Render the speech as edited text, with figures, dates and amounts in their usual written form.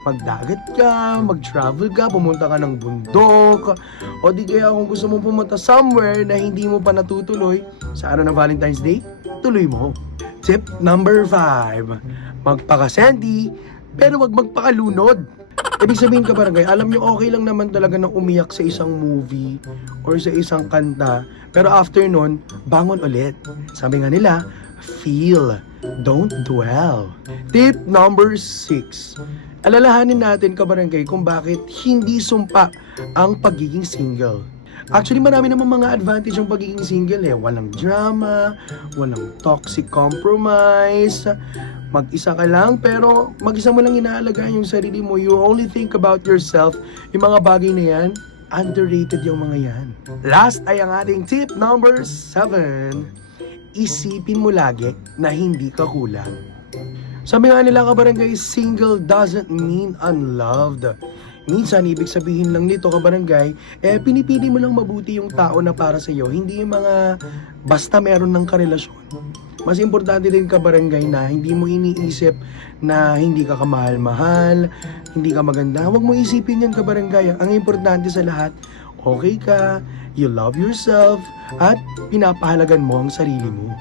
Magdagat ka, mag-travel ka, pumunta ka ng bundok, o di kaya kung gusto mong pumunta somewhere na hindi mo pa natutuloy sa araw ng Valentine's Day, tuloy mo. Tip number 5, magpaka-sandy, pero wag magpakalunod. Ibig sabihin ka barangay, alam nyo okay lang naman talaga na umiyak sa isang movie or sa isang kanta, pero after nun, bangon ulit. Sabi nga nila, feel, don't dwell. Tip number 6, alalahanin natin kabarangay kung bakit hindi sumpa ang pagiging single. Actually, marami namang mga advantage yung pagiging single eh. Walang drama, walang toxic compromise, mag-isa ka lang, pero mag-isa mo lang inaalagaan yung sarili mo. You only think about yourself. Yung mga bagay na yan, underrated yung mga yan. Last ay ang ating tip number 7. Isipin mo lagi na hindi ka kulang. Sabi nga nila kabarangay, single doesn't mean unloved. Minsan, ibig sabihin lang nito kabarangay, pinipili mo lang mabuti yung tao na para sa iyo, hindi yung mga basta meron ng karelasyon. Mas importante din kabarangay na hindi mo iniisip na hindi ka kamahal-mahal, hindi ka maganda. Huwag mo isipin yan kabarangay. Ang importante sa lahat, okay ka, you love yourself, at pinapahalagan mo ang sarili mo.